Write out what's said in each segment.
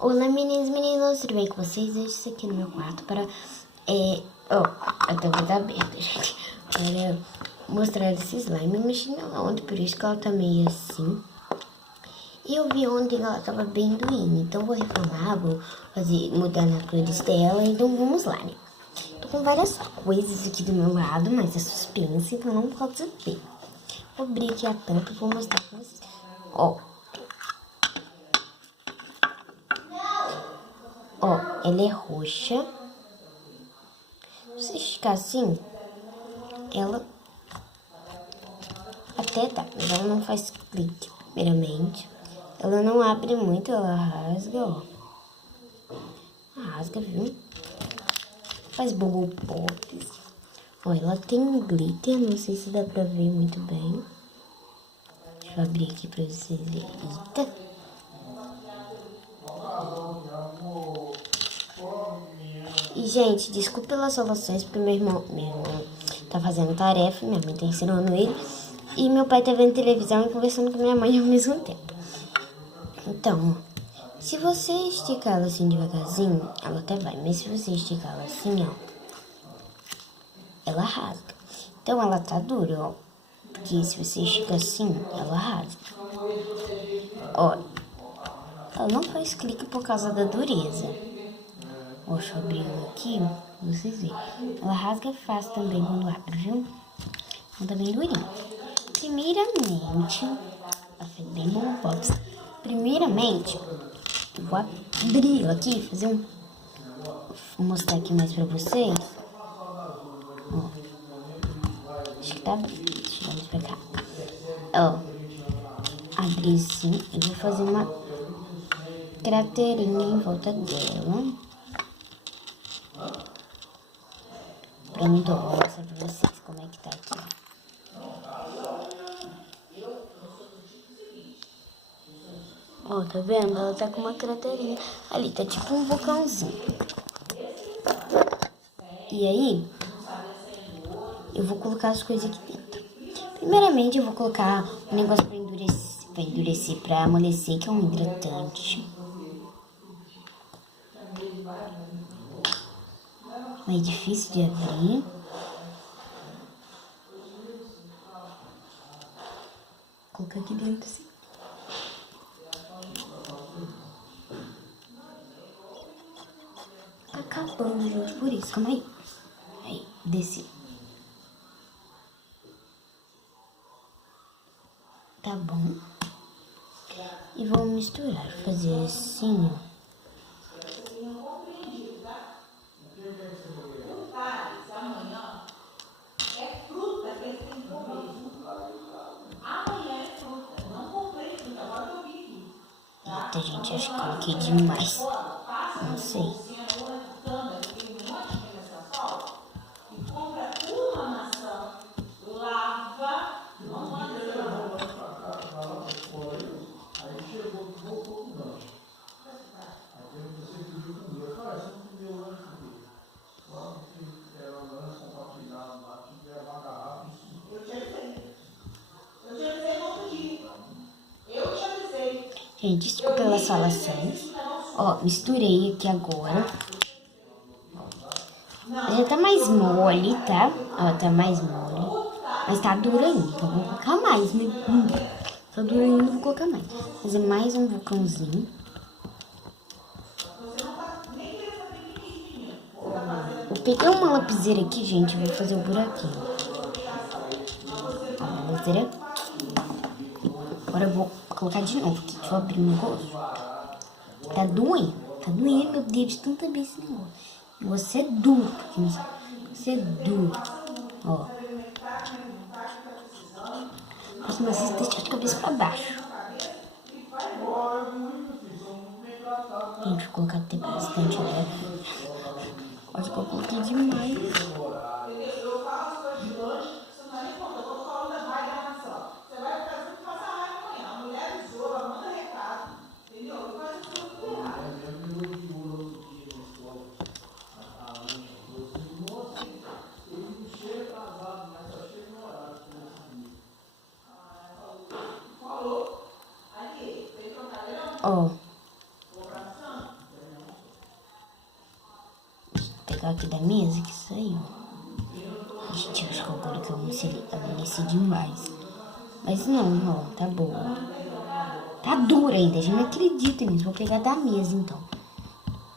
Olá meninos, tudo bem com vocês? Deixo isso aqui no meu quarto para... a tampa tá aberta, gente. Para mostrar esse slime. Eu mexi nela ontem, por isso que ela tá meio assim. E eu vi ontem que ela tava bem doendo, então vou reformar, vou mudar nas cores dela, então vamos lá, né? Tô com várias coisas aqui do meu lado, mas é suspense, então não pode ver. Vou abrir aqui a tampa e vou mostrar pra vocês. Ela é roxa. Se esticar assim, ela até tá, mas ela não faz clique, primeiramente. Ela não abre muito, ela rasga, ó. Rasga, viu? Faz bubble pops. Ó, ela tem glitter, não sei se dá pra ver muito bem. Deixa eu abrir aqui pra vocês verem. Eita! E, gente, desculpa pelas soluções, porque meu irmão tá fazendo tarefa, minha mãe tá ensinando ele. E meu pai tá vendo televisão e conversando com minha mãe ao mesmo tempo. Então, se você esticar ela assim devagarzinho, ela até vai. Mas se você esticar ela assim, ó, ela rasga. Então, ela tá dura, ó. Porque se você esticar assim, ela rasga. Ó, ela não faz clique por causa da dureza. Ó, deixa eu abrir ela aqui, pra vocês verem. Ela rasga fácil também quando abre, viu? Ela tá bem durinha. Primeiramente, ela fez bem bom box. Primeiramente, eu vou abrir ela aqui, vou mostrar aqui mais pra vocês. Ó, acho que tá abrindo. Deixa eu ver pra cá. Ó, abri assim e vou fazer uma craterinha em volta dela. Pronto, vou mostrar pra vocês como é que tá aqui. Ó, tá vendo? Ela tá com uma craterinha. Ali, tá tipo um vulcãozinho. E aí, eu vou colocar as coisas aqui dentro. Primeiramente, eu vou colocar um negócio pra endurecer, pra amolecer, que é um hidratante. Mais difícil de abrir. Vou colocar aqui dentro assim. Tá acabando, gente, por isso. Calma aí. Aí, desci. Tá bom. E vou misturar. Fazer assim, ó. Eita, gente, acho que coloquei demais. Não sei. Gente, desculpa pelas falações. Ó, misturei aqui agora. Já tá mais mole, tá? Ó, tá mais mole. Mas tá duro ainda, então vou colocar mais, né? Tá duro ainda, vou colocar mais. Fazer mais um vulcãozinho. Eu peguei uma lapiseira aqui, gente, vou fazer o buraquinho. Ó, a lapiseira. Agora eu vou colocar de novo aqui. Deixa eu abrir o negócio. Tá doendo, meu Deus, de tanta vez esse negócio. E você é duro, porque você é duro. Ó. Faço uma assistência de cabeça pra baixo. Gente, vou colocar até bastante, né? Acho que eu coloquei demais. Ó. pegar aqui da mesa que saiu. Gente, acho que eu coloquei amoleci demais. Mas não, ó, tá boa. Tá dura ainda, gente, não acredito nisso. Vou pegar da mesa, então.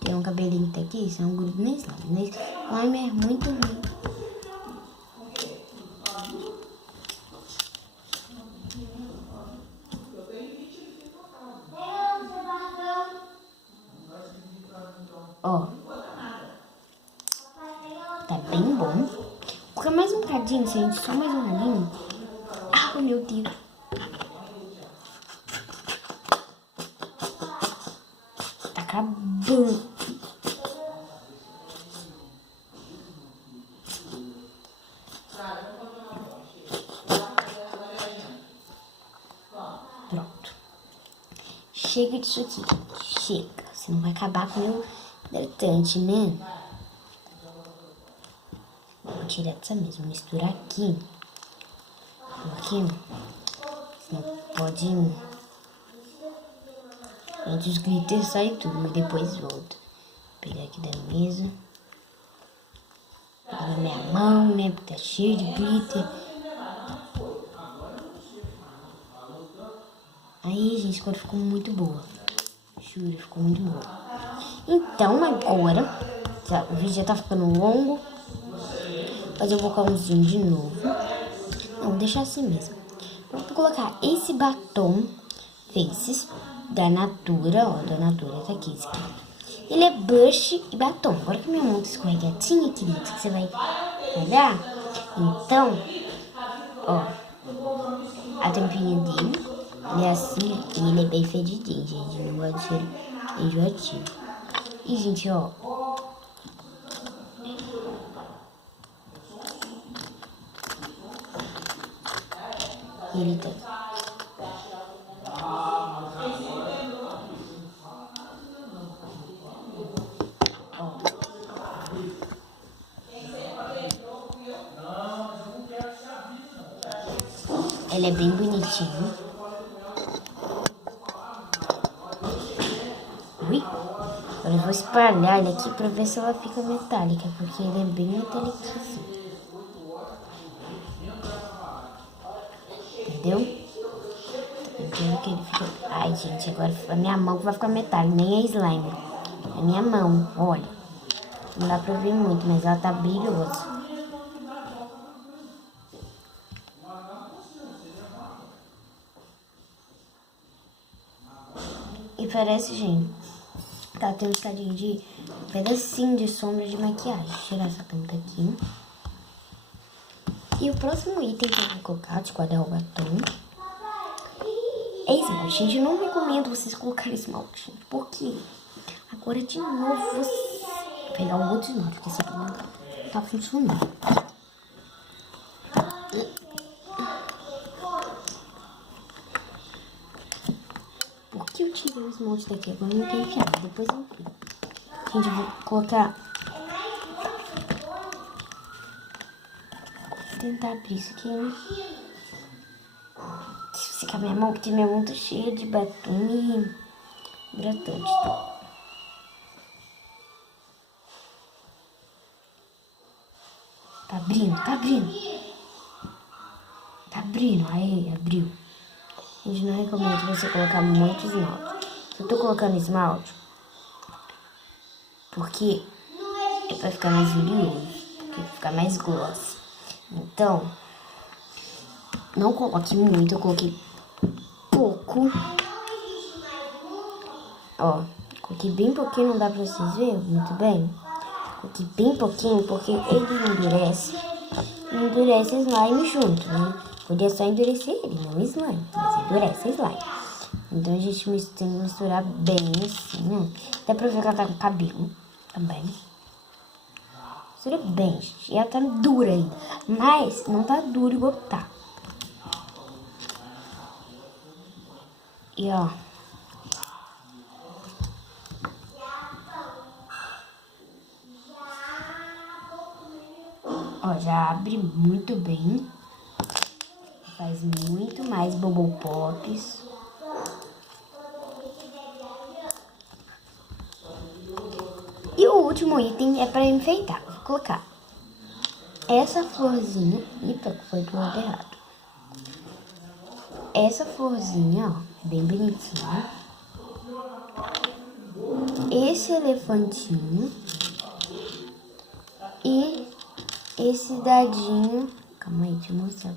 Tem um cabelinho que tá aqui, isso é um grupo nem slime. Mas slime é muito ruim. Ó. Tá bem bom. Fica mais um bocadinho, gente. Só mais um bocadinho. Ah, meu Deus. Tá acabando. Pronto. Chega disso aqui. Chega. Você não vai acabar com o meu hidratante, né? Vou tirar dessa mesmo. Misturar aqui. Porque não pode... Antes os glitters saem tudo, mas depois volta. Vou pegar aqui da mesa. Pegar na minha mão, né? Porque tá cheio de glitter. Aí, gente, agora ficou muito boa. Juro, ficou muito boa. Então, agora, o vídeo já tá ficando longo. Fazer um bocãozinho de novo. Não, deixar assim mesmo. Vou colocar esse batom Faces da Natura, ó, da Natura, tá aqui, esse aqui. Ele é blush e batom. Agora que minha mão tá escorregadinha, querido, que você vai olhar. Então, ó, a tampinha dele, ele é assim, e ele é bem fedidinho, gente, não gosto de ser enjoativo. E, gente, ó, ele tem. Ele é bem bonitinho. Ui. Agora eu vou espalhar ele aqui pra ver se ela fica metálica, porque ele é bem metaliquíssimo. Entendeu? Entendeu que ele fica... Ai, gente, agora a minha mão vai ficar metálica, nem é slime. É minha mão, olha. Não dá pra ver muito, mas ela tá brilhosa. E parece, gente, tá tendo um bocadinho de pedacinho de sombra de maquiagem. Vou tirar essa tampa aqui. E o próximo item que eu vou colocar de guarda-roupa é esmalte. Gente, eu não recomendo vocês colocarem esmalte. Porque agora de novo vou pegar um outro esmalte, porque esse aqui não tá funcionando. Por que eu tirei o esmalte daqui? Agora não tem enfiado. Depois eu enfio. Gente, eu vou colocar... Vou tentar abrir isso aqui, né? Se ficar minha mão, porque minha mão tá cheia de batom e hidratante, tá? Tá abrindo, tá abrindo. Tá abrindo, aí, abriu. A gente não recomenda você colocar muito esmalte. Eu tô colocando esmalte porque é pra ficar mais brilhoso, porque ficar mais gloss. Então, não coloque muito, eu coloquei pouco. Ó, coloquei bem pouquinho, não dá pra vocês verem muito bem. Coloquei bem pouquinho, porque ele endurece slime junto, né? Podia só endurecer ele, não slime, mas endurece slime. Então a gente tem que misturar bem assim, né? Dá pra ver que ela tá com cabelo também. Mistura bem, gente. E ela tá dura ainda, mas não tá dura igual tá. E ó, já abre muito bem. Faz muito mais bubble pops. E o último item é pra enfeitar. Vou colocar essa florzinha. Eita, foi pro lado errado. Essa florzinha, ó, bem bonitinha. Esse elefantinho. E esse dadinho. Calma aí, deixa eu mostrar.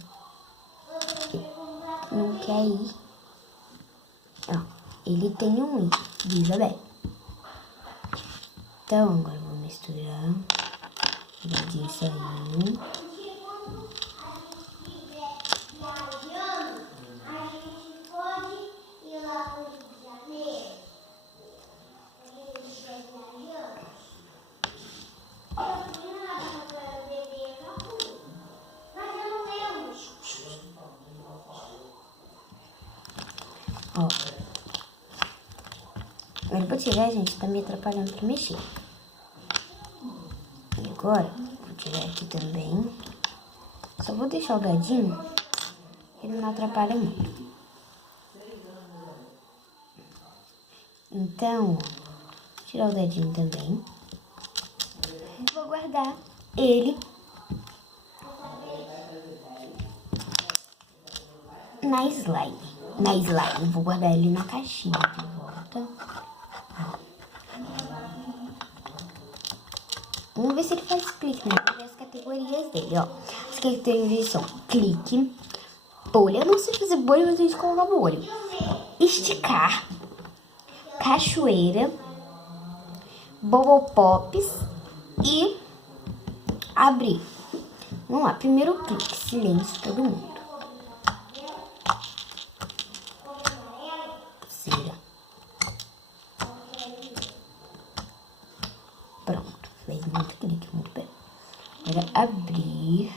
Não quer ir. Ó, ele tem um i, veja bem. Então, agora eu vou misturar. O dadinho saindo. Ó. Agora vou tirar, gente, tá me atrapalhando pra mexer. E agora, vou tirar aqui também. Só vou deixar o dadinho, ele não atrapalha muito. Então, vou tirar o dedinho também. Vou guardar ele na slime. Vou guardar ele na caixinha de volta. Vamos ver se ele faz clique, né? Vamos ver as categorias dele, ó. As categorias são clique, bolha. Eu não sei fazer bolha, mas a gente coloca bolha. Esticar, cachoeira, Bubble Pops e abrir. Vamos lá, primeiro clique, silêncio todo mundo. Cera. Pronto, fez muito clique, muito bem. Agora abrir.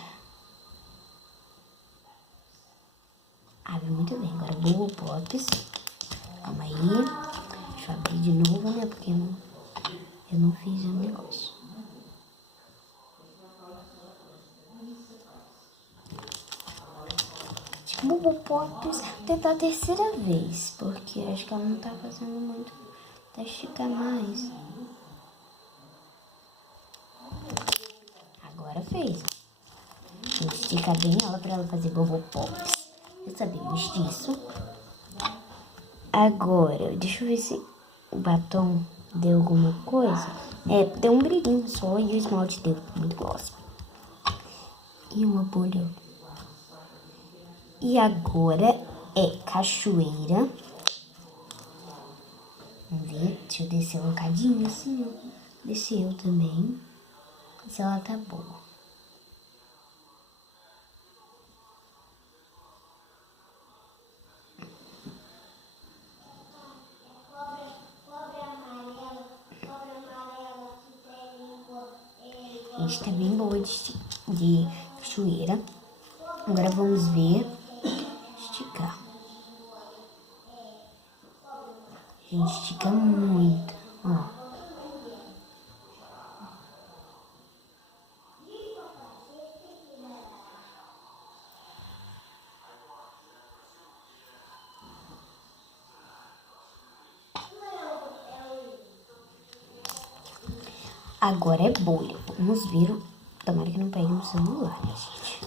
Abre muito bem. Agora Bubble Pops. Calma aí. Deixa eu abrir de novo, né? Porque eu não fiz o negócio. Bubble Pops, vou tentar a terceira vez, porque acho que ela não tá fazendo muito. Tá esticar mais. Agora fez. Tem que esticar bem ela pra ela fazer Bubble Pops. Já sabemos disso. Agora, deixa eu ver se o batom deu alguma coisa. Deu um brilhinho só e o esmalte deu muito gloss. E uma bolha. E agora é cachoeira. Vamos ver, deixa eu descer um bocadinho assim, ó. Desceu também. Se ela tá boa. A gente tá bem boa de cachoeira. Agora vamos ver. Esticar. A gente estica muito, ó. Agora é bolha. Vamos ver. Tomara que não pegue no celular, né, gente?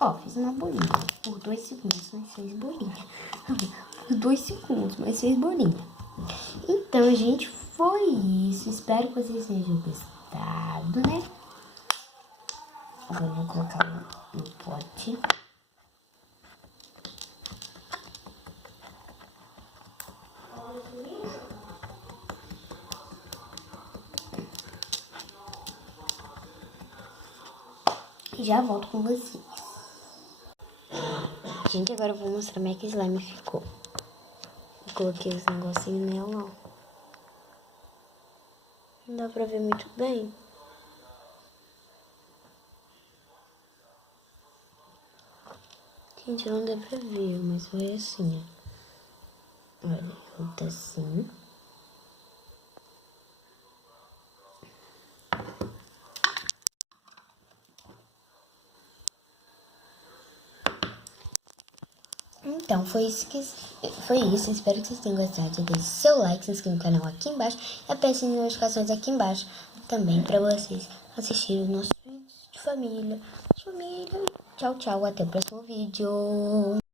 Ó, fiz uma bolinha. Por 2 segundos, mas fez bolinha. Por 2 segundos, mas fez bolinha. Então, gente, foi isso. Espero que vocês tenham gostado, né? Agora eu vou colocar no pote. E já volto com vocês. Gente, agora eu vou mostrar como é que slime ficou. Eu coloquei os negocinhos nela, ó. Não dá pra ver muito bem. Gente, não dá pra ver, mas foi assim, ó. Olha, outra assim. Então, foi isso. Espero que vocês tenham gostado. Deixe seu like, se inscreva no canal aqui embaixo e aperte as notificações aqui embaixo também para vocês assistirem os nossos vídeos de família. Tchau, tchau. Até o próximo vídeo.